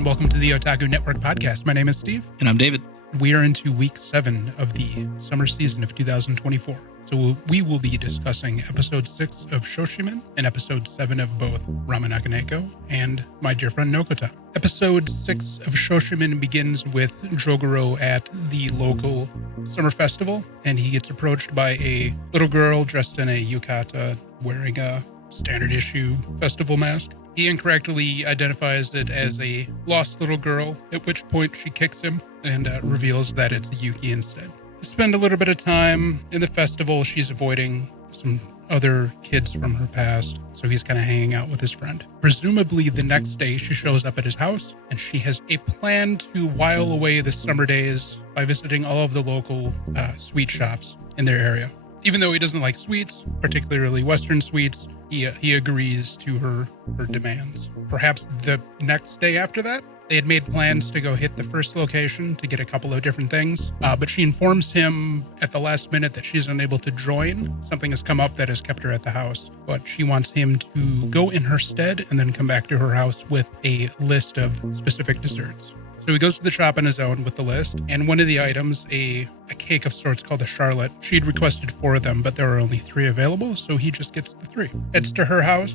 and welcome to the Otaku Network podcast. My name is Steve. And I'm David. We are into week 7 of the summer season of 2024. So we will be discussing episode 6 of Shoshimin and episode 7 of both Ramen Akaneko and My Deer Friend Nokotan. Episode 6 of Shoshimin begins with Jogoro at the local summer festival, and he gets approached by a little girl dressed in a yukata wearing a standard issue festival mask. He incorrectly identifies it as a lost little girl, at which point she kicks him and reveals that it's a Yuki instead. They spend a little bit of time in the festival. She's avoiding some other kids from her past, so he's kind of hanging out with his friend. Presumably the next day she shows up at his house, and she has a plan to while away the summer days by visiting all of the local sweet shops in their area. Even though he doesn't like sweets, particularly Western sweets, he agrees to her demands. Perhaps the next day after that, they had made plans to go hit the first location to get a couple of different things, but she informs him at the last minute that she's unable to join. Something has come up that has kept her at the house, but she wants him to go in her stead and then come back to her house with a list of specific desserts. So he goes to the shop on his own with the list, and one of the items, a cake of sorts called a charlotte. She'd requested 4 of them, but there were only 3 available, so he just gets the 3. Heads to her house.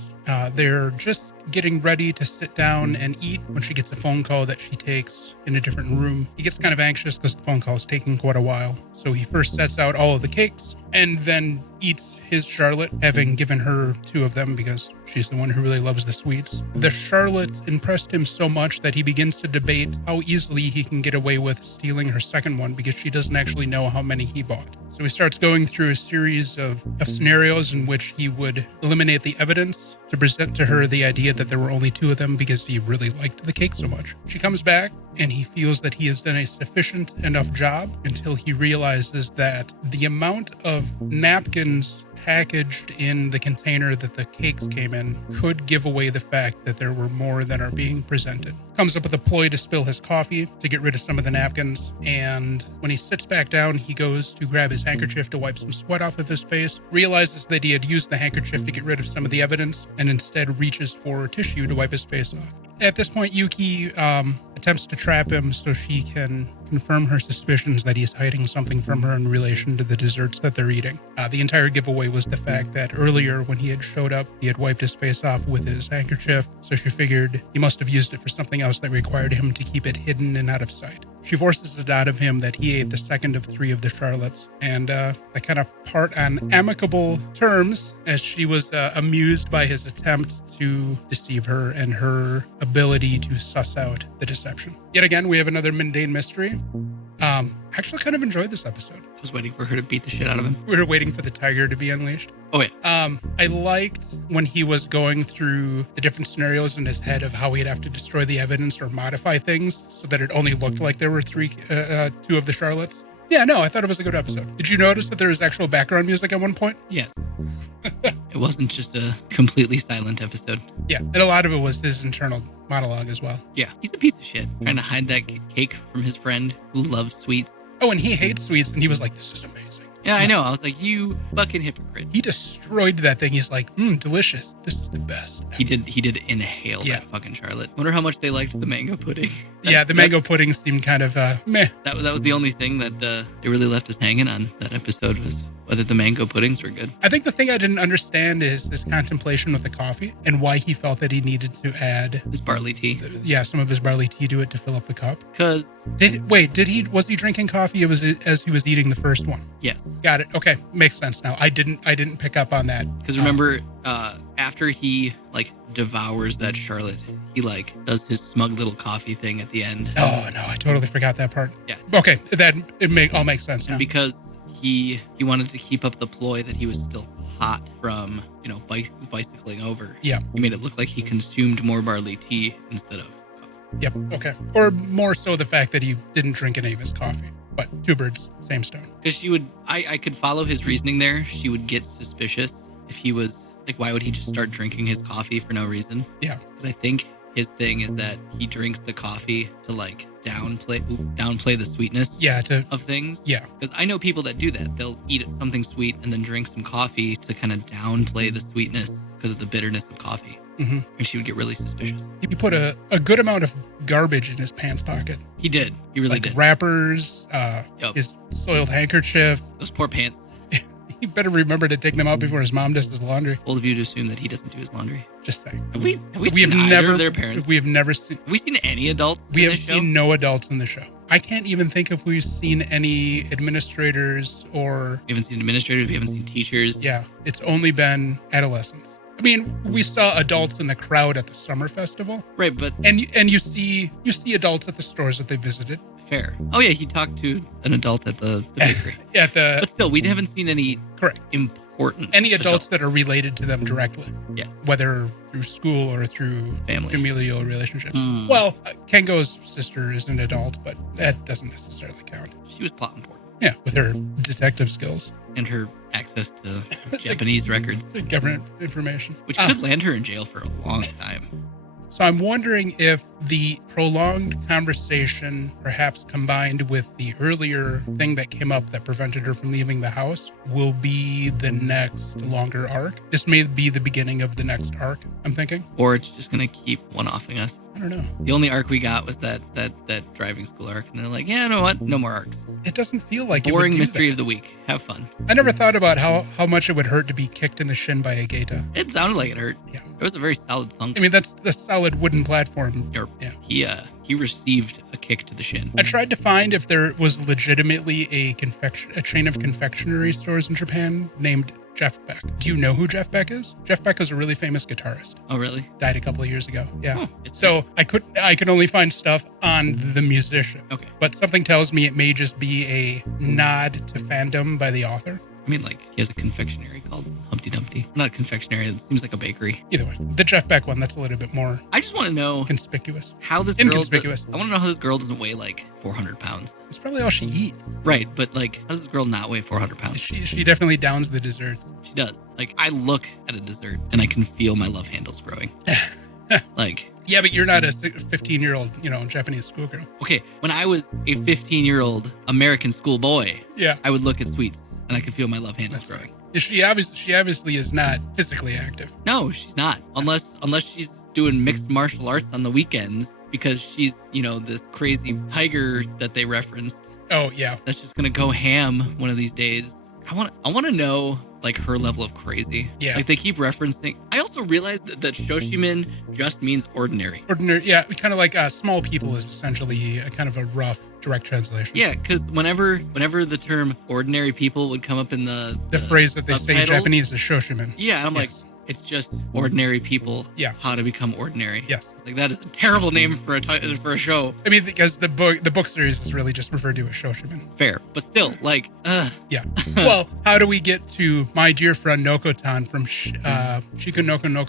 They're just getting ready to sit down and eat when she gets a phone call that she takes in a different room. He gets kind of anxious because the phone call is taking quite a while, so he first sets out all of the cakes and then eats his charlotte, having given her 2 of them because she's the one who really loves the sweets. The charlotte impressed him so much that he begins to debate how easily he can get away with stealing her second one because she doesn't actually know how many he bought. So he starts going through a series of scenarios in which he would eliminate the evidence to present to her the idea that there were only 2 of them because he really liked the cake so much. She comes back and he feels that he has done a sufficient enough job until he realizes that the amount of napkins packaged in the container that the cakes came in could give away the fact that there were more than are being presented. Comes up with a ploy to spill his coffee to get rid of some of the napkins, and when he sits back down, he goes to grab his handkerchief to wipe some sweat off of his face, realizes that he had used the handkerchief to get rid of some of the evidence, and instead reaches for tissue to wipe his face off. At this point, Yuki attempts to trap him so she can confirm her suspicions that he's hiding something from her in relation to the desserts that they're eating. The entire giveaway was the fact that earlier when he had showed up, he had wiped his face off with his handkerchief, so she figured he must have used it for something else that required him to keep it hidden and out of sight. She forces it out of him that he ate the second of 3 of the charlottes, and they kind of part on amicable terms as she was amused by his attempt to deceive her and her ability to suss out the deception. Yet again, we have another mundane mystery. I actually kind of enjoyed this episode. I was waiting for her to beat the shit out of him. We were waiting for the tiger to be unleashed. Oh, yeah. I liked when he was going through the different scenarios in his head of how he'd have to destroy the evidence or modify things so that it only looked like there were 2 of the charlottes. Yeah, no, I thought it was a good episode. Did you notice that there was actual background music at one point? Yes. It wasn't just a completely silent episode. Yeah, and a lot of it was his internal monologue as well. Yeah, he's a piece of shit. Trying to hide that cake from his friend who loves sweets. Oh, and he hates sweets, and he was like, this is amazing. Yeah, I know. I was like, you fucking hypocrite. He destroyed that thing. He's like, delicious. This is the best. He did inhale that fucking charlotte. Wonder how much they liked the mango pudding. Mango pudding seemed kind of meh. That was the only thing that they really left us hanging on that episode was whether the mango puddings were good. I think the thing I didn't understand is his contemplation with the coffee and why he felt that he needed to add his barley tea. Some of his barley tea to it to fill up the cup. Because was he drinking coffee as he was eating the first one? Yes. Got it. Okay, makes sense now. I didn't pick up on that. Because remember, after he devours that charlotte, he does his smug little coffee thing at the end. Oh no, I totally forgot that part. Yeah. Okay, all makes sense now. And because he wanted to keep up the ploy that he was still hot from bicycling over. Yeah. He made it look like he consumed more barley tea instead of coffee. Yep. Okay. Or more so the fact that he didn't drink any of his coffee. But 2 birds, same stone. Because I could follow his reasoning there. She would get suspicious if he was why would he just start drinking his coffee for no reason? Yeah. Because I think his thing is that he drinks the coffee to downplay the sweetness of things. Yeah. Because I know people that do that. They'll eat something sweet and then drink some coffee to kind of downplay the sweetness because of the bitterness of coffee. Mm-hmm. And she would get really suspicious. He put a good amount of garbage in his pants pocket. He did. He really did. Wrappers, his soiled handkerchief. Those poor pants. He better remember to take them out before his mom does his laundry. Bold of you to assume that he doesn't do his laundry. Just saying. Have we seen either of their parents? We have never seen. Have we seen any adults? We have seen no adults in the show. I can't even think if we've seen any administrators or. We haven't seen administrators. We haven't seen teachers. Yeah, it's only been adolescents. I mean, we saw adults in the crowd at the summer festival. Right, but and you see adults at the stores that they visited. Fair. Oh yeah, he talked to an adult at the bakery. But still, we haven't seen any important adults that are related to them directly. Yes. Whether through school or through family, familial relationships. Well, Kengo's sister is an adult, but that doesn't necessarily count. She was plot important. Yeah, with her detective skills. And her access to Japanese records. Government information. Which could land her in jail for a long time. So I'm wondering if the prolonged conversation, perhaps combined with the earlier thing that came up that prevented her from leaving the house, will be the next longer arc. This may be the beginning of the next arc, I'm thinking. Or it's just going to keep one-offing us. I don't know. The only arc we got was that driving school arc. And they're like, yeah, you know what? No more arcs. It doesn't feel like boring it would do mystery that. of the week. Have fun. I never thought about how much it would hurt to be kicked in the shin by a gaita. It sounded like it hurt. Yeah. It was a very solid thunk. I mean, that's the solid wooden platform. Yeah. He received a kick to the shin. I tried to find if there was legitimately a chain of confectionery stores in Japan named Jeff Beck. Do you know who Jeff Beck is? Jeff Beck is a really famous guitarist. Oh, really? Died a couple of years ago. Yeah. Oh, so I could only find stuff on the musician. Okay. But something tells me it may just be a nod to fandom by the author. I mean, like, he has a confectionery called Humpty Dumpty. Not a confectionery. It seems like a bakery. Either way, the Jeff Beck one, that's a little bit more. I just want to know conspicuous. How this girl. Inconspicuous. I want to know how this girl doesn't weigh like 400 pounds. It's probably all she eats. Right, but like, how does this girl not weigh 400 pounds? She definitely downs the desserts. She does. Like, I look at a dessert and I can feel my love handles growing. Like. Yeah, but you're not a 15-year-old, Japanese schoolgirl. Okay, when I was a 15-year-old American schoolboy, I would look at sweets and I could feel my love handles growing. She obviously is not physically active. No, she's not. Unless she's doing mixed martial arts on the weekends because she's, this crazy tiger that they referenced. Oh, yeah. That's just going to go ham one of these days. I want to know like her level of crazy. Yeah. Like they keep referencing. I also realized that Shoshimin just means ordinary. Ordinary, yeah. Kind of like small people is essentially a kind of a rough direct translation. Yeah, because whenever the term ordinary people would come up in the phrase that they say in Japanese is Shoshimin. Yeah, and I'm like, it's just ordinary people. Yeah. How to become ordinary. Yes. It's like that is a terrible name for a show. I mean, because the book series is really just referred to as Shoshimin. Fair, but still, like, Yeah. Well, how do we get to My Deer Friend Nokotan from Shikanoko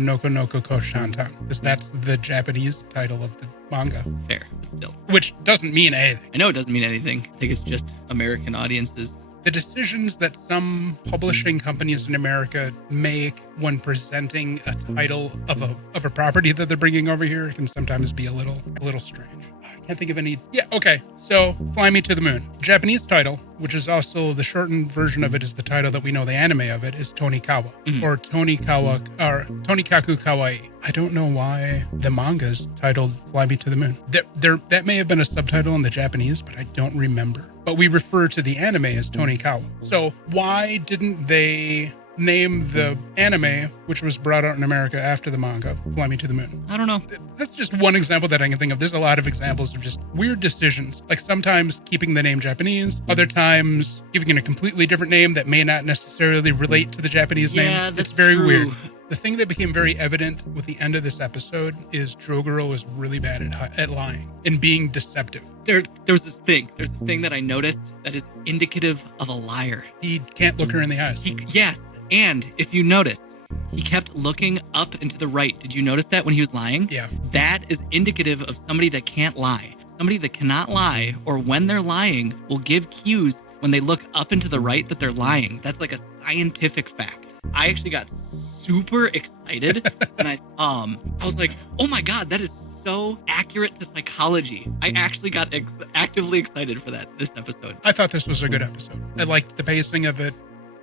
Noko Koshantan? Because that's the Japanese title of the manga. Fair, but still. Which doesn't mean anything. I know it doesn't mean anything. I think it's just American audiences. The decisions that some publishing companies in America make when presenting a title of a property that they're bringing over here can sometimes be a little strange. I can't think of any. Yeah, okay. So, Fly Me to the Moon. Japanese title, which is also the shortened version of it, is the title that we know the anime of it is Tonikawa, or Tonikaku Kawaii. I don't know why the manga is titled Fly Me to the Moon. That may have been a subtitle in the Japanese, but I don't remember. But we refer to the anime as Tonikawa. So why didn't they name the anime, which was brought out in America after the manga, Fly Me to the Moon? I don't know. That's just one example that I can think of. There's a lot of examples of just weird decisions. Like sometimes keeping the name Japanese, other times giving it a completely different name that may not necessarily relate to the Japanese name. Yeah, that's it's very true. weird. The thing that became very evident with the end of this episode is Jogoro is really bad at lying and being deceptive. There's this thing that I noticed that is indicative of a liar. He can't look her in the eyes. Yes, and if you notice, he kept looking up and to the right. Did you notice that when he was lying? Yeah. That is indicative of somebody that can't lie. Somebody that cannot lie, or when they're lying, will give cues when they look up and to the right that they're lying. That's like a scientific fact. I actually got super excited and I was like, oh my God, that is so accurate to psychology. I actually got actively excited for this episode. I thought this was a good episode. I liked the pacing of it.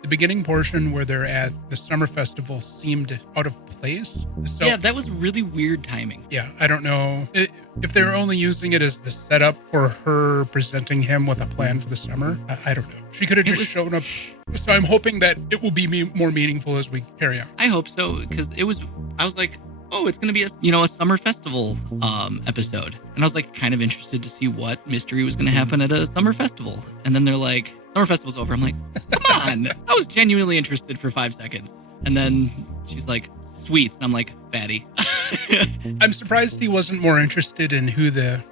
The beginning portion where they're at the summer festival seemed out of place. So Yeah, that was really weird timing. yeah, I don't know if they were only using it as the setup for her presenting him with a plan for the summer. I don't know. She could have just shown up. So I'm hoping that it will be more meaningful as we carry on. I hope so, because I was like, oh, it's gonna be a summer festival episode, and I was like kind of interested to see what mystery was gonna happen at a summer festival, and then they're like, summer festival's over. I'm like, come on. I was genuinely interested for 5 seconds, and then she's like, sweets, and I'm like, fatty. I'm surprised he wasn't more interested in who the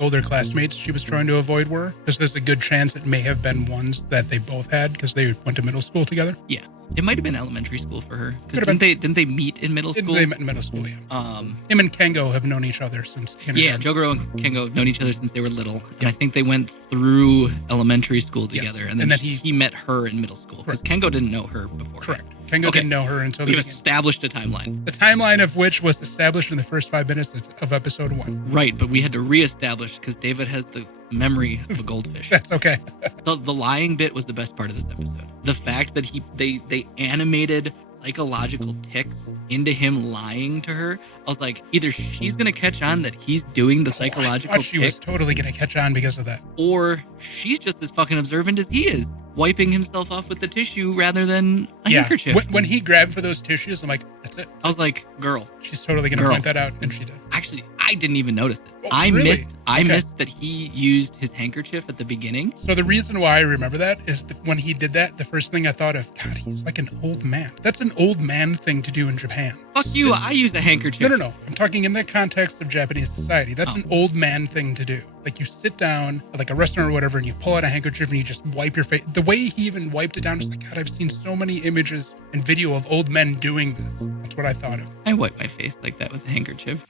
older classmates she was trying to avoid were, because there's a good chance it may have been ones that they both had because they went to middle school together. Yes, it might have been elementary school for her. Because didn't they meet in middle school? They met in middle school, yeah. Him and Kengo have known each other since kindergarten. Yeah, Jogoro and Kengo have known each other since they were little, and I think they went through elementary school together, yes. and then he met her in middle school because Kengo didn't know her before. Correct. Kengo didn't know her until we've established a timeline. The timeline of which was established in the first 5 minutes of episode 1. Right, but we had to reestablish because David has the memory of a goldfish. That's okay. The lying bit was the best part of this episode. The fact that they animated psychological tics into him lying to her. I was like, either she's gonna catch on that he's doing the psychological tics. She was totally gonna catch on because of that. Or she's just as fucking observant as he is, wiping himself off with the tissue rather than a handkerchief. When he grabbed for those tissues, I'm like, that's it. I was like, girl. She's totally gonna point that out, and she did. Actually, I didn't even notice it. Oh, I really? missed that he used his handkerchief at the beginning. So the reason why I remember that is that when he did that, the first thing I thought of, God, he's like an old man. That's an old man thing to do in Japan. Fuck you, I use a handkerchief. No. I'm talking in the context of Japanese society. That's an old man thing to do. Like you sit down at like a restaurant or whatever and you pull out a handkerchief and you just wipe your face. The way he even wiped it down is like, God, I've seen so many images and video of old men doing this. That's what I thought of. I wipe my face like that with a handkerchief.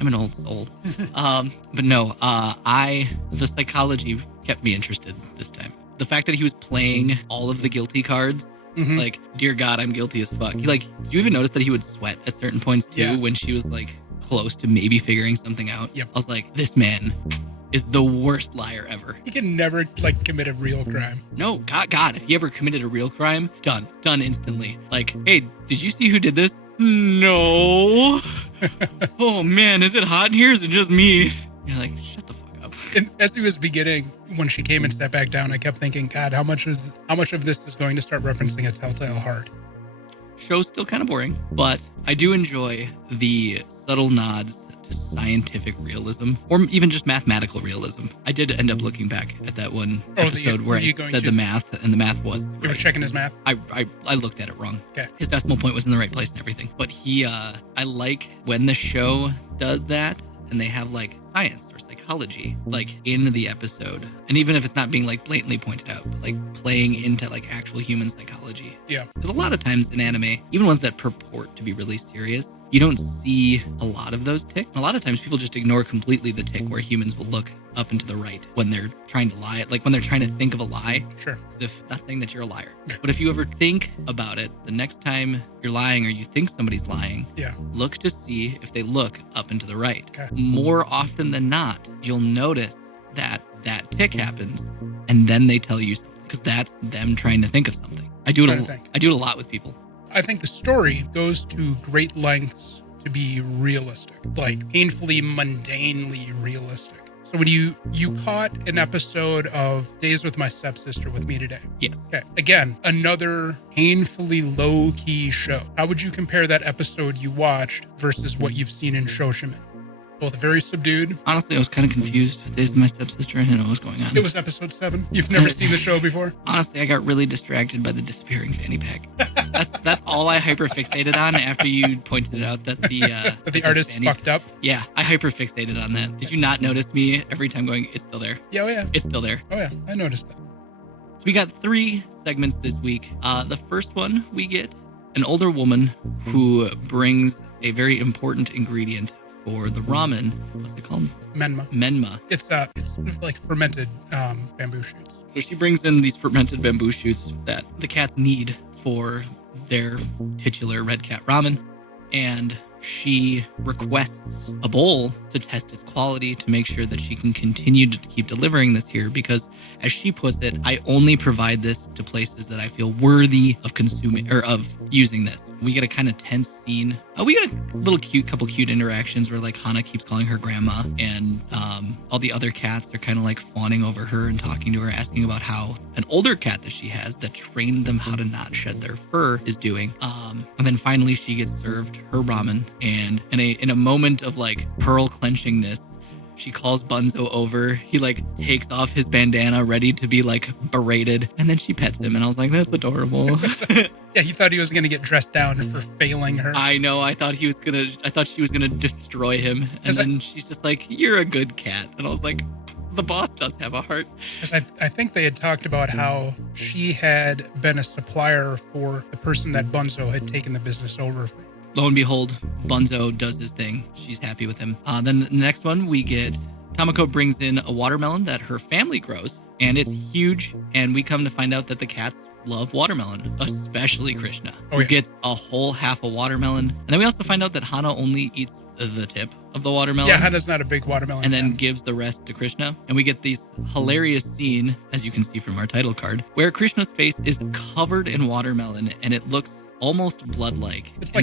I'm an old soul. But no, the psychology kept me interested this time. The fact that he was playing all of the guilty cards, like, dear God, I'm guilty as fuck. Did you even notice that he would sweat at certain points too when she was like close to maybe figuring something out? Yep. I was like, this man is the worst liar ever. He can never like commit a real crime. No, God, if he ever committed a real crime, done instantly. Like, hey, did you see who did this? No. Oh man, is it hot in here? Is it just me? You're like, shut the fuck up. And as he was beginning, when she came and stepped back down, I kept thinking, God, how much of this is going to start referencing a Telltale Heart? Show's still kind of boring, but I do enjoy the subtle nods to scientific realism, or even just mathematical realism. I did end up looking back at that one episode where I said the math, and the math was right. You were checking his math? I looked at it wrong. Okay. His decimal point was in the right place and everything. But I like when the show does that, and they have like science or psychology like in the episode, and even if it's not being like blatantly pointed out, but like playing into like actual human psychology. Yeah. Because a lot of times in anime, even ones that purport to be really serious, you don't see a lot of those ticks. A lot of times people just ignore completely the tick where humans will look up and to the right when they're trying to lie, like when they're trying to think of a lie. Sure. As if not saying that you're a liar. But if you ever think about it, the next time you're lying or you think somebody's lying, look to see if they look up and to the right. Okay. More often than not, you'll notice that tick happens and then they tell you something because that's them trying to think of something. I do it a lot with people. I think the story goes to great lengths to be realistic, like painfully, mundanely realistic. So when you caught an episode of Days with My Stepsister with me today. Yes. Okay. Again, another painfully low-key show. How would you compare that episode you watched versus what you've seen in Shoshimin? Both very subdued. Honestly, I was kind of confused with Days with My Stepsister. I didn't know what was going on. It was episode 7. You've never seen the show before? Honestly, I got really distracted by the disappearing fanny pack. That's all I hyperfixated on after you pointed out that the artist fucked up. Yeah, I hyperfixated on that. Did you not notice me every time going, it's still there? Yeah, oh yeah. It's still there. Oh yeah, I noticed that. So we got 3 segments this week. The first one, we get an older woman who brings a very important ingredient for the ramen. What's it called? Menma. It's like fermented bamboo shoots. So she brings in these fermented bamboo shoots that the cats need for their titular red cat ramen, and she requests a bowl to test its quality to make sure that she can continue to keep delivering this here because, as she puts it, I only provide this to places that I feel worthy of consuming or of using this. We get a kind of tense scene. We get a little couple cute interactions where like Hana keeps calling her grandma, and all the other cats are kind of like fawning over her and talking to her, asking about how an older cat that she has that trained them how to not shed their fur is doing. And then finally she gets served her ramen, and in a moment of like pearl clenchingness, she calls Bunzo over. He like takes off his bandana, ready to be like berated, and then she pets him, and I was like, that's adorable. Yeah, he thought he was going to get dressed down for failing her. I know. I thought she was gonna destroy him, and then she's just like, "You're a good cat," and I was like, "The boss does have a heart." Because I think they had talked about how she had been a supplier for the person that Bunzo had taken the business over from. Lo and behold, Bunzo does his thing. She's happy with him. Then the next one, we get Tamako brings in a watermelon that her family grows, and it's huge. And we come to find out that the cats love watermelon, especially Krishna, who gets a whole half a watermelon. And then we also find out that Hana only eats the tip of the watermelon. Yeah, Hana's not a big watermelon and fan. then gives the rest to Krishna. And we get this hilarious scene, as you can see from our title card, where Krishna's face is covered in watermelon, and it looks almost blood-like. It's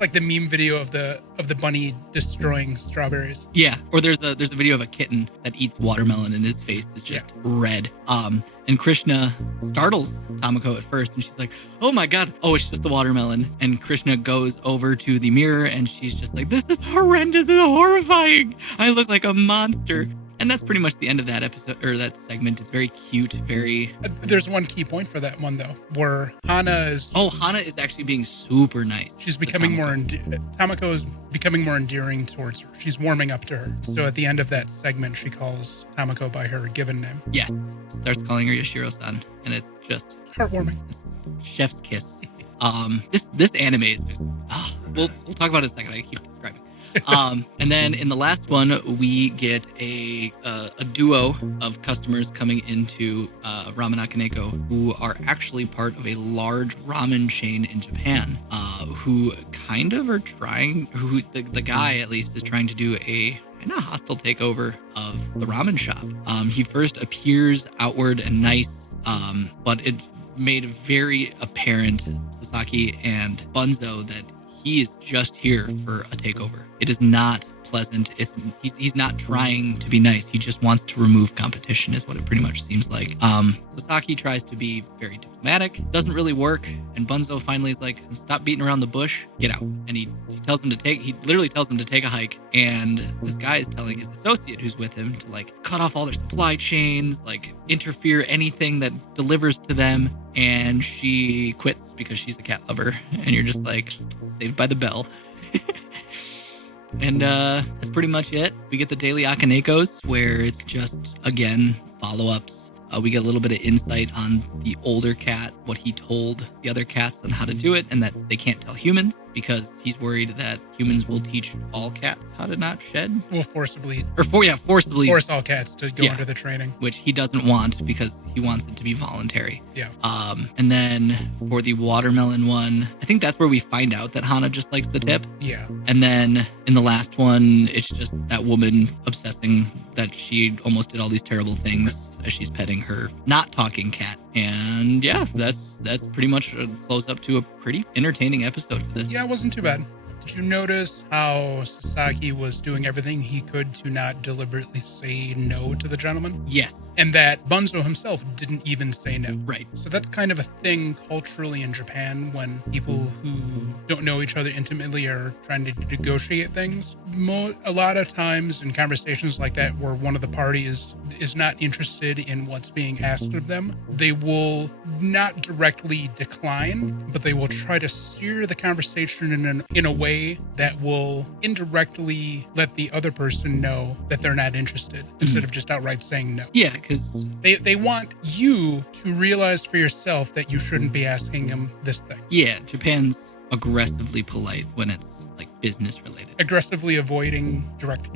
like the meme video of the bunny destroying strawberries. Yeah, or there's a video of a kitten that eats watermelon and his face is just red. And Krishna startles Tamako at first, and she's like, "Oh my god, oh, it's just the watermelon." And Krishna goes over to the mirror, and she's just like, "This is horrendous and horrifying. I look like a monster." And that's pretty much the end of that episode, or that segment. It's very cute, very... There's one key point for that one, though, where Hana is... Oh, Hana is actually being super nice. She's becoming more... Tamako is becoming more endearing towards her. She's warming up to her. So at the end of that segment, she calls Tamako by her given name. Yes. Starts calling her Yashiro-san, and it's just... heartwarming. It's chef's kiss. This anime is just... we'll talk about it in a second. I keep describing. And then in the last one, we get a duo of customers coming into Ramen Akaneko who are actually part of a large ramen chain in Japan, who kind of are trying, the guy at least is trying to do a kind of hostile takeover of the ramen shop. He first appears outward and nice, but it's made very apparent, Sasaki and Bunzo, that he is just here for a takeover. It is not pleasant. He's not trying to be nice. He just wants to remove competition, is what it pretty much seems like. Sasaki tries to be very diplomatic. Doesn't really work. And Bunzo finally is like, "Stop beating around the bush. Get out." And he literally tells him to take a hike. And this guy is telling his associate who's with him to like cut off all their supply chains, like interfere anything that delivers to them. And she quits because she's a cat lover. And you're just like, Saved by the Bell. And that's pretty much it. We get the daily Akanekos, where it's just, again, follow-ups. We get a little bit of insight on the older cat, what he told the other cats on how to do it, and that they can't tell humans because he's worried that humans will teach all cats how to not shed. Well, forcibly force all cats to go into the training, which he doesn't want because he wants it to be voluntary. Yeah. And then for the watermelon one, I think that's where we find out that Hana just likes the tip. Yeah. And then in the last one, it's just that woman obsessing that she almost did all these terrible things as she's petting her not talking cat. And yeah, that's pretty much a close up to a pretty entertaining episode for this. Yeah, it wasn't too bad. Did you notice how Sasaki was doing everything he could to not deliberately say no to the gentleman? Yes. And that Bunzo himself didn't even say no. Right. So that's kind of a thing culturally in Japan when people who don't know each other intimately are trying to negotiate things. A lot of times in conversations like that where one of the parties is not interested in what's being asked of them, they will not directly decline, but they will try to steer the conversation in a way that will indirectly let the other person know that they're not interested instead of just outright saying no. Yeah, because they want you to realize for yourself that you shouldn't be asking them this thing. Yeah, Japan's aggressively polite when it's like business related. Aggressively avoiding direct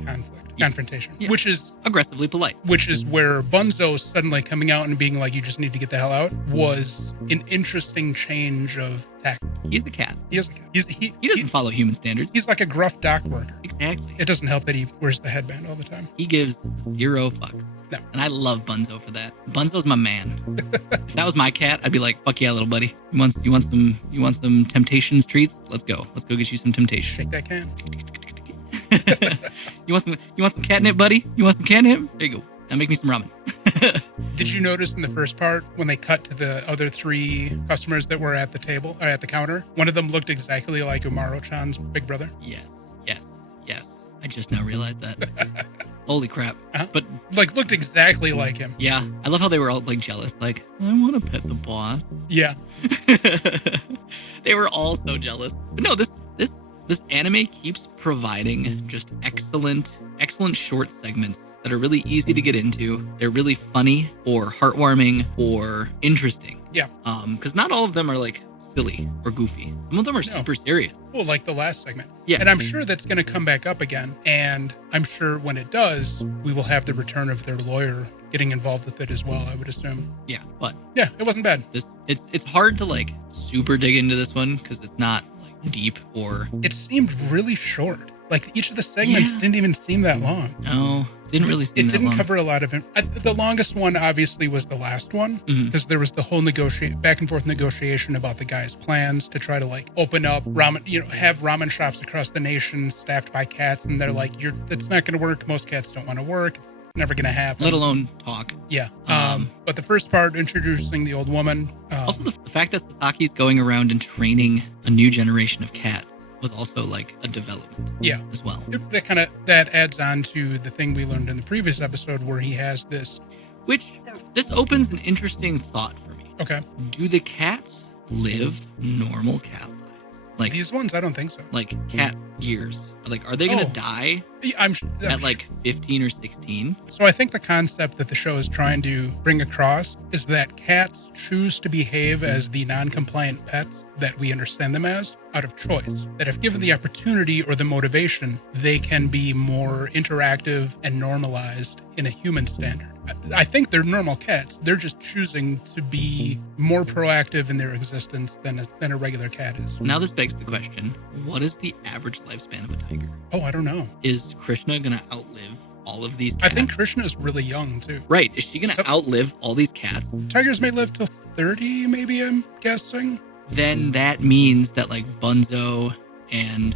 confrontation, which is aggressively polite. Which is where Bunzo suddenly coming out and being like, "You just need to get the hell out," was an interesting change of tact. He's a cat. He is a cat. He doesn't follow human standards. He's like a gruff dock worker. Exactly. It doesn't help that he wears the headband all the time. He gives 0 fucks. No. And I love Bunzo for that. Bunzo's my man. If that was my cat, I'd be like, fuck yeah, little buddy. You want some Temptations treats? Let's go. Let's go get you some Temptations. Shake that can. You want some catnip, buddy? You want some catnip? There you go. Now make me some ramen. Did you notice in the first part when they cut to the other 3 customers that were at the table or at the counter, one of them looked exactly like Umaru-chan's big brother? Yes. I just now realized that. Holy crap. Uh-huh. But like looked exactly like him. yeah, I love how they were all like jealous. Like, I want to pet the boss. Yeah. They were all so jealous. But no, this anime keeps providing just excellent short segments that are really easy to get into. They're really funny or heartwarming or interesting. Yeah. Because not all of them are like silly or goofy. Some of them are super serious. Well, like the last segment. Yeah. And I'm sure that's going to come back up again. And I'm sure when it does, we will have the return of their lawyer getting involved with it as well, I would assume. Yeah, but yeah, it wasn't bad. It's hard to like super dig into this one because it's not like deep or... It seemed really short. Like each of the segments didn't even seem that long. No, didn't really seem that long. It didn't cover a lot of it. The longest one obviously was the last one because there was the whole back and forth negotiation about the guy's plans to try to like open up ramen, have ramen shops across the nation staffed by cats, and they're like, it's not going to work. Most cats don't want to work. It's never going to happen. Let alone talk. Yeah. But the first part, introducing the old woman. Also, the fact that Sasaki's going around and training a new generation of cats was also like a development. Yeah. As well. That adds on to the thing we learned in the previous episode where he has this. Which, this opens an interesting thought for me. Okay. Do the cats live normal cat lives? Like these ones, I don't think so. Like cat years. Like, are they going to die at like 15 or 16? So I think the concept that the show is trying to bring across is that cats choose to behave as the non-compliant pets that we understand them as out of choice. That if given the opportunity or the motivation, they can be more interactive and normalized in a human standard. I think they're normal cats. They're just choosing to be more proactive in their existence than a regular cat is. Now this begs the question, what is the average lifespan of a tiger? Oh, I don't know. Is Krishna going to outlive all of these cats? I think Krishna is really young, too. Right. Is she going to outlive all these cats? Tigers may live till 30, maybe, I'm guessing. Then that means that, like, Bunzo and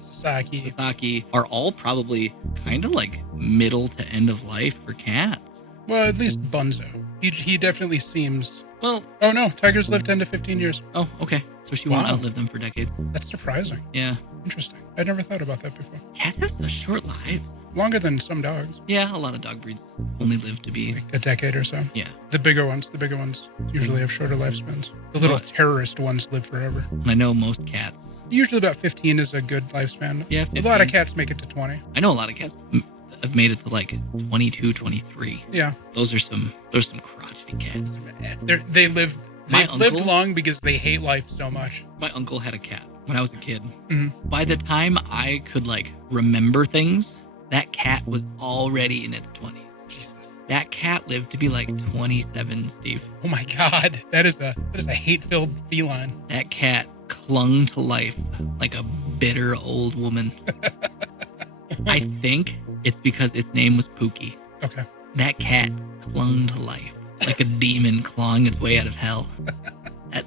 Sasaki are all probably kind of, like, middle to end of life for cats. Well, at least Bunzo. He definitely seems... Well... Oh, no. Tigers live 10 to 15 years. Oh, okay. So she won't outlive them for decades. That's surprising. Yeah. Interesting. I'd never thought about that before. Cats have such short lives. Longer than some dogs. Yeah, a lot of dog breeds only live to be... like a decade or so. Yeah. The bigger ones usually have shorter lifespans. The little terrorist ones live forever. And I know most cats... Usually about 15 is a good lifespan. Yeah, 15. A lot of cats make it to 20. I know a lot of cats have made it to like 22, 23. Yeah. Those are some crotchety cats. They've lived long because they hate life so much. My uncle had a cat when I was a kid. Mm-hmm. By the time I could like remember things, that cat was already in its 20s. Jesus. That cat lived to be like 27, Steve. Oh my God. That is a hate-filled feline. That cat clung to life like a bitter old woman. I think it's because its name was Pookie. Okay. That cat clung to life like a demon clawing its way out of hell.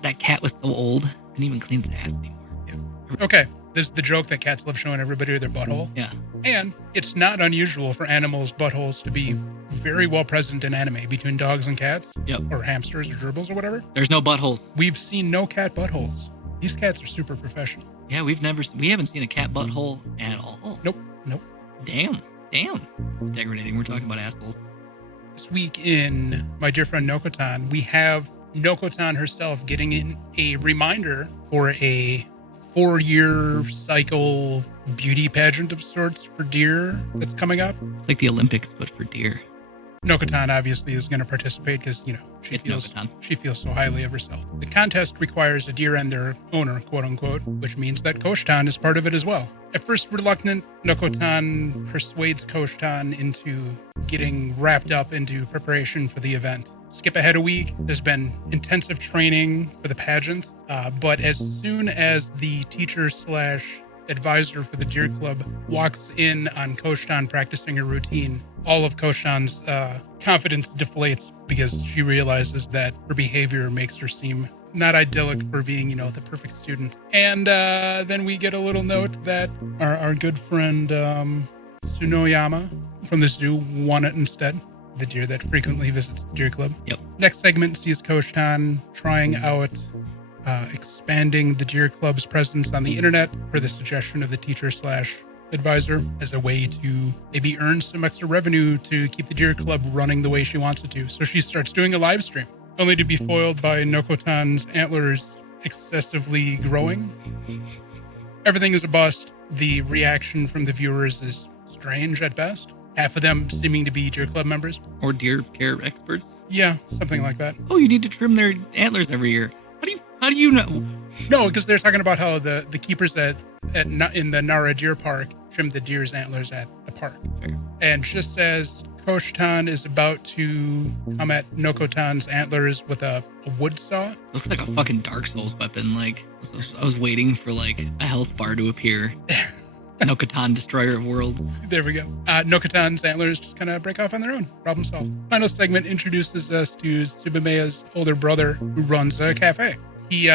That cat was so old, couldn't even clean its ass anymore. Yeah. Okay. There's the joke that cats love showing everybody their butthole. Yeah. And it's not unusual for animals' buttholes to be very well present in anime between dogs and cats. Yep. Or hamsters or gerbils or whatever. There's no buttholes. We've seen no cat buttholes. These cats are super professional. Yeah, we haven't seen a cat butthole at all. Nope. Damn. This is degrading. We're talking about assholes. This week in My Deer Friend Nokotan, we have Nokotan herself getting in a reminder for a 4-year cycle beauty pageant of sorts for deer that's coming up. It's like the Olympics, but for deer. Nokotan obviously is going to participate because, she feels so highly of herself. The contest requires a deer and their owner, quote unquote, which means that Koshtan is part of it as well. At first reluctant, Nokotan persuades Koshtan into getting wrapped up into preparation for the event. skip ahead a week. There's been intensive training for the pageant. But as soon as the teacher / advisor for the Deer Club walks in on Koshtan practicing her routine, all of Koshtan's confidence deflates because she realizes that her behavior makes her seem not idyllic for being, the perfect student. And then we get a little note that our good friend Tsunoyama from the zoo won it instead. The deer that frequently visits the Deer Club. Yep. Next segment sees Koshtan trying out expanding the Deer Club's presence on the internet per the suggestion of the teacher / advisor as a way to maybe earn some extra revenue to keep the Deer Club running the way she wants it to. So she starts doing a live stream, only to be foiled by Nokotan's antlers excessively growing. Everything is a bust. The reaction from the viewers is strange at best. Half of them seeming to be Deer Club members. Or deer care experts. Yeah, something like that. Oh, you need to trim their antlers every year. How do you know? No, because they're talking about how the keepers in the Nara Deer Park trim the deer's antlers at the park. Fair. And just as Koshtan is about to come at Nokotan's antlers with a wood saw. It looks like a fucking Dark Souls weapon. Like, I was waiting for like a health bar to appear. Nokotan, Destroyer of Worlds. There we go. Nokotan's antlers just kind of break off on their own. Problem solved. Final segment introduces us to Tsubumeya's older brother who runs a cafe. He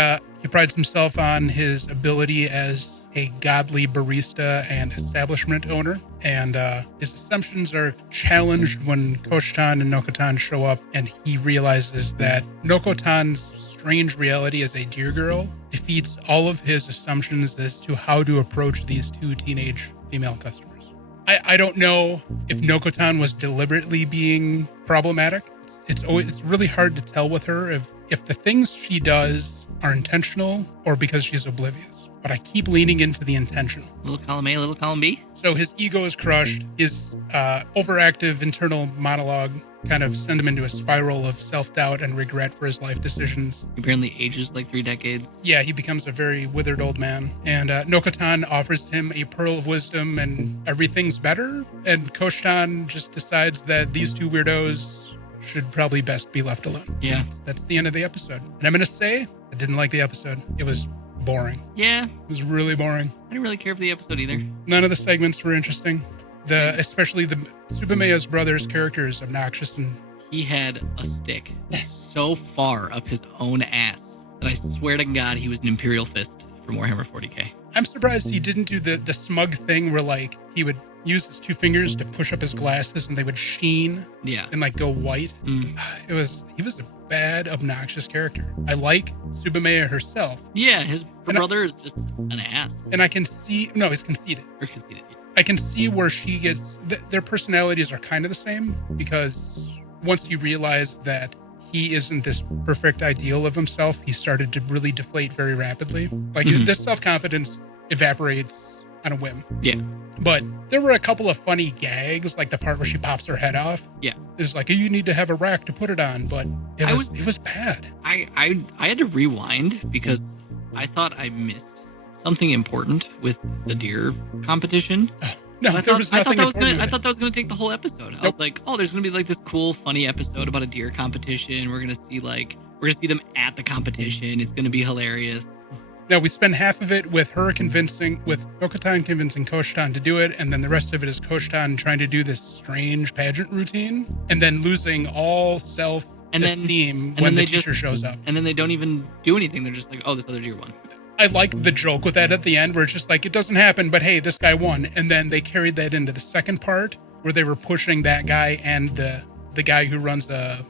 prides himself on his ability as a godly barista and establishment owner, and his assumptions are challenged when Koshtan and Nokotan show up, and he realizes that Nokotan's strange reality as a deer girl defeats all of his assumptions as to how to approach these two teenage female customers. I don't know if Nokotan was deliberately being problematic. It's really hard to tell with her if the things she does are intentional or because she's oblivious. But I keep leaning into the intentional. Little column A, little column B. So his ego is crushed. His overactive internal monologue kind of send him into a spiral of self-doubt and regret for his life decisions. He apparently ages like 3 decades. Yeah, he becomes a very withered old man. And Nokotan offers him a pearl of wisdom and everything's better. And Koshtan just decides that these two weirdos should probably best be left alone. Yeah. That's the end of the episode. And I'm going to say, I didn't like the episode. It was boring. Yeah. It was really boring. I didn't really care for the episode either. None of the segments were interesting. Especially the Tsubumeya's brother's character is obnoxious, and he had a stick so far up his own ass that I swear to God he was an Imperial Fist from Warhammer 40k. I'm surprised he didn't do the smug thing where like he would use his two fingers to push up his glasses and they would sheen and like go white. He was a bad, obnoxious character. I like Tsubumeya herself. Yeah, her brother is just an ass. And I can see, no, he's conceited. Or conceited, yeah. I can see where she gets, their personalities are kind of the same because once you realize that he isn't this perfect ideal of himself, he started to really deflate very rapidly. Like this self-confidence evaporates on a whim. Yeah. But there were a couple of funny gags, like the part where she pops her head off. Yeah. It's like, you need to have a rack to put it on, but it was bad. I had to rewind because I thought I missed something important with the deer competition. No, there was nothing important. I thought that was gonna take the whole episode. I was like, oh, there's gonna be like this cool, funny episode about a deer competition. We're gonna see them at the competition. It's gonna be hilarious. No, we spend half of it with Nokotan convincing Koshtan to do it, and then the rest of it is Koshtan trying to do this strange pageant routine, and then losing all self-esteem when the teacher shows up. And then they don't even do anything. They're just like, oh, this other deer won. I like the joke with that at the end where it's just like, it doesn't happen, but hey, this guy won. And then they carried that into the second part where they were pushing that guy and the guy who runs a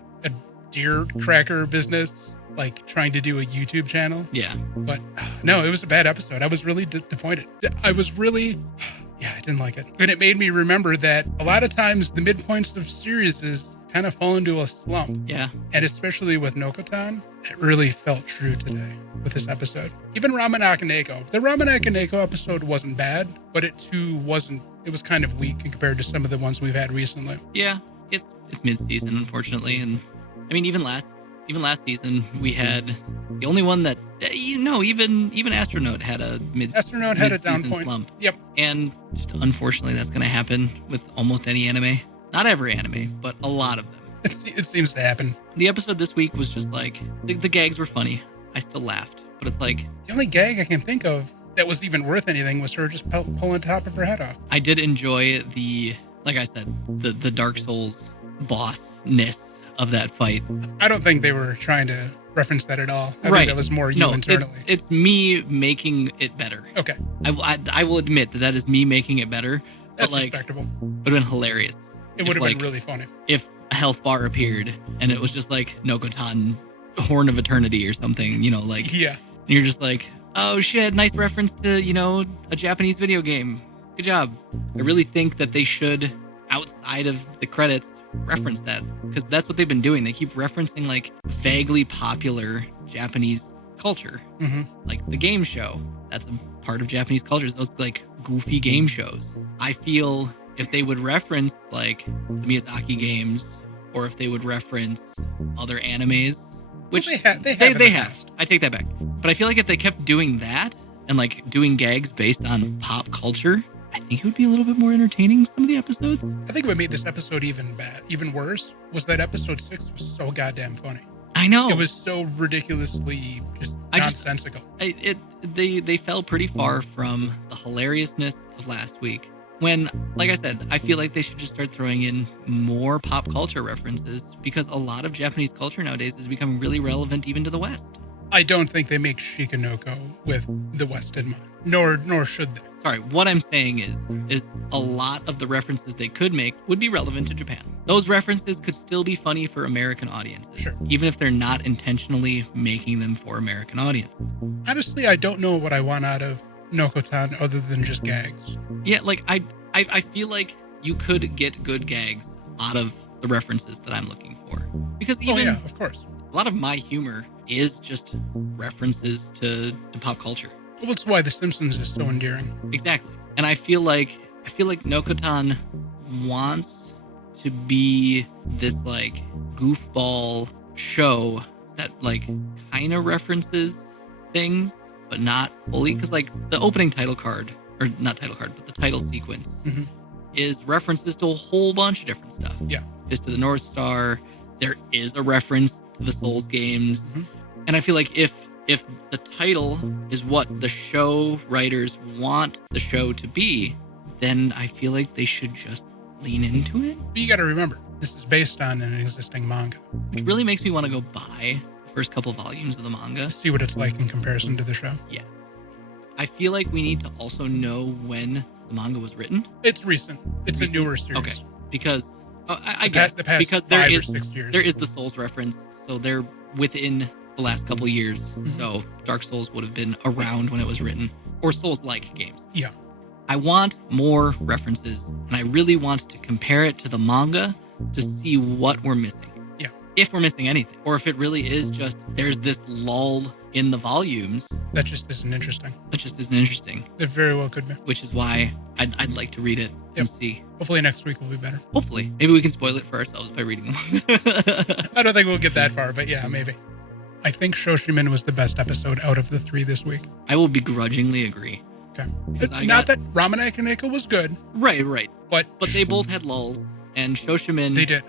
deer cracker business, like trying to do a YouTube channel. Yeah. But no, it was a bad episode. I was really disappointed. I didn't like it. And it made me remember that a lot of times the midpoints of series kind of fall into a slump. Yeah. And especially with Nokotan, it really felt true today with this episode. Even Ramen Akaneko. The Ramen Akaneko episode wasn't bad, but it was kind of weak compared to some of the ones we've had recently. Yeah, it's mid-season, unfortunately. And I mean, even last season, we had the only one that, even Astronaut had a mid-season down point. Slump. Yep. And just unfortunately, that's going to happen with almost any anime. Not every anime, but a lot of them. It seems to happen. The episode this week was just like, the gags were funny. I still laughed, but it's like, The only gag I can think of that was even worth anything was her just pulling the top of her head off. I did enjoy like I said, the Dark Souls bossness of that fight. I don't think they were trying to reference that at all. I think that was more you internally. It's me making it better. Okay. I will admit that is me making it better. That's but respectable. It would have been hilarious. It would have been really funny. If a health bar appeared and it was just like Nokotan Horn of Eternity or something, Yeah. And you're just like, oh shit, nice reference to, a Japanese video game. Good job. I really think that they should, outside of the credits, reference that, because that's what they've been doing. They keep referencing like vaguely popular Japanese culture, like the game show. That's a part of Japanese culture. Those like goofy game shows. I feel if they would reference like the Miyazaki games, or if they would reference other animes, which they have. I take that back. But I feel like if they kept doing that and like doing gags based on pop culture, I think it would be a little bit more entertaining, some of the episodes. I think what made this episode even worse was that episode 6 was so goddamn funny. I know. It was so ridiculously just nonsensical. They fell pretty far from the hilariousness of last week. When, like I said, I feel like they should just start throwing in more pop culture references, because a lot of Japanese culture nowadays is becoming really relevant even to the West. I don't think they make Shikanoko with the West in mind, nor should they. Sorry, what I'm saying is a lot of the references they could make would be relevant to Japan. Those references could still be funny for American audiences, sure, even if they're not intentionally making them for American audiences. Honestly, I don't know what I want out of Nokotan other than just gags. Yeah, like I feel like you could get good gags out of the references that I'm looking for. Because even of course, a lot of my humor is just references to pop culture. Well, that's why The Simpsons is so endearing. Exactly. And I feel like Nokotan wants to be this like goofball show that like kind of references things, but not fully. Because like the opening title card, or not title card, but the title sequence is references to a whole bunch of different stuff. Yeah. Fist of the North Star. There is a reference to the Souls games. And I feel like if the title is what the show writers want the show to be, then I feel like they should just lean into it. But you got to remember, this is based on an existing manga, which really makes me want to go buy the first couple volumes of the manga. See what it's like in comparison to the show. Yes. I feel like we need to also know when the manga was written. It's recent. It's a newer series. Okay. Because I guess the past because there 5 is or 6 years. There is the Souls reference, so they're within the last couple years. So Dark Souls would have been around when it was written, or Souls-like games. Yeah. I want more references, and I really want to compare it to the manga to see what we're missing. Yeah. If we're missing anything, or if it really is just there's this lull in the volumes. That just isn't interesting. It very well could be. Which is why I'd like to read it and see. Hopefully next week will be better. Hopefully. Maybe we can spoil it for ourselves by reading the manga. I don't think we'll get that far, but yeah, maybe. I think Shoshimin was the best episode out of the 3 this week. I will begrudgingly agree. Okay. Not that Ramen Akaneko was good. Right. But they both had lulls, and Shoshimin... They did.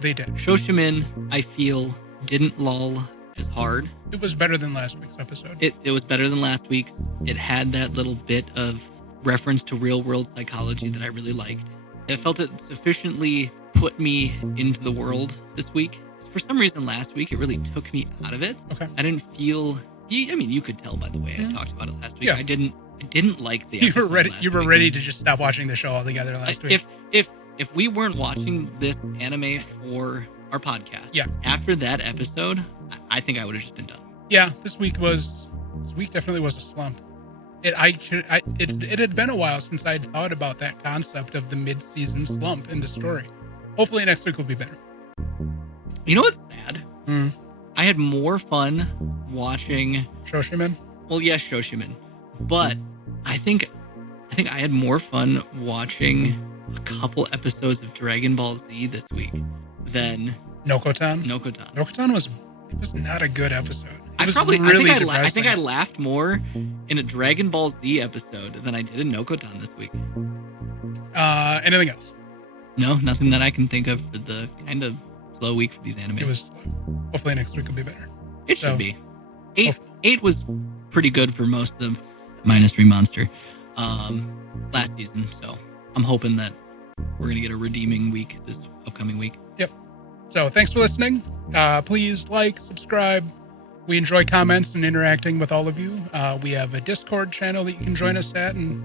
They did. Shoshimin, I feel, didn't lull as hard. It was better than last week's episode. It was better than last week's. It had that little bit of reference to real-world psychology that I really liked. I felt it sufficiently put me into the world this week. For some reason, last week, it really took me out of it. Okay. I didn't feel... you could tell by the way I talked about it last week. Yeah. I didn't like the episode You were ready to just stop watching the show altogether last week. If we weren't watching this anime for our podcast, after that episode, I think I would have just been done. Yeah, this week definitely was a slump. It had been a while since I'd thought about that concept of the mid-season slump in the story. Hopefully next week will be better. You know what's sad? I had more fun watching Shoshimin. Well, yes, Shoshimin, but I think I had more fun watching a couple episodes of Dragon Ball Z this week than Nokotan. Nokotan was not a good episode. I think I laughed more in a Dragon Ball Z episode than I did in Nokotan this week. Anything else? No, nothing that I can think of for the kind of slow week for these animes. It was slow. Hopefully next week will be better. It should So, be. Eight was pretty good for most of minus 3 Monster last season. So I'm hoping that we're gonna get a redeeming week this upcoming week. Yep. So thanks for listening. Please like, subscribe. We enjoy comments and interacting with all of you. We have a Discord channel that you can join us at and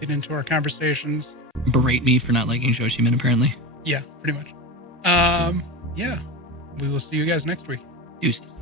get into our conversations. Berate me for not liking Shoshimin, apparently. Yeah, pretty much. Yeah. We will see you guys next week. Deuces.